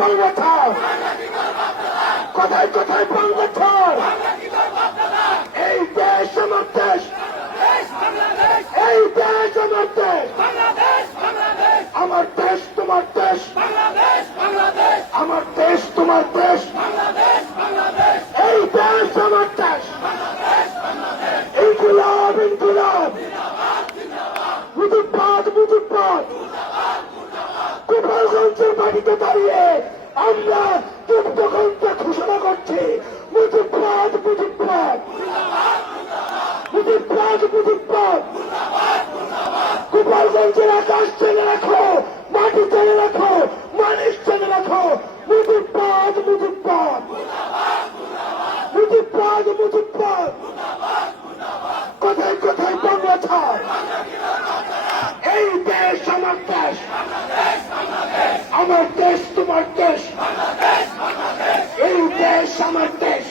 বাংলা ছাড়, কোথায় কোথায় বাংলা ছাড়। এই দেশ আমার দেশ, এই দেশ আমার দেশ, আমার দেশ তোমার দেশ, আমার দেশ তোমার দেশ, এই দেশ আমার দেশ। ইনকিলাব ইনকিলাব, মুজিববাদ মুজিববাদ। গোপালগঞ্জের মাটিতে দাঁড়িয়ে আমরা যুদ্ধঘণ্টা ঘোষণা করছি, মুজিববাদ মুজিববাদ, মুজিববাদ মুজিববাদ। গোপালগঞ্জের আকাশ চেনে রাখো, মাটি চেনে রাখো, মানুষ চেনে রাখো, মুজিববাদ মুজিববাদ, মুজিববাদ মুজিববাদ। কোথায় কোথায় বাংলা ছাড়। এই দেশ আমার দেশ, আমার দেশ তোমার দেশ, এই দেশ আমার দেশ।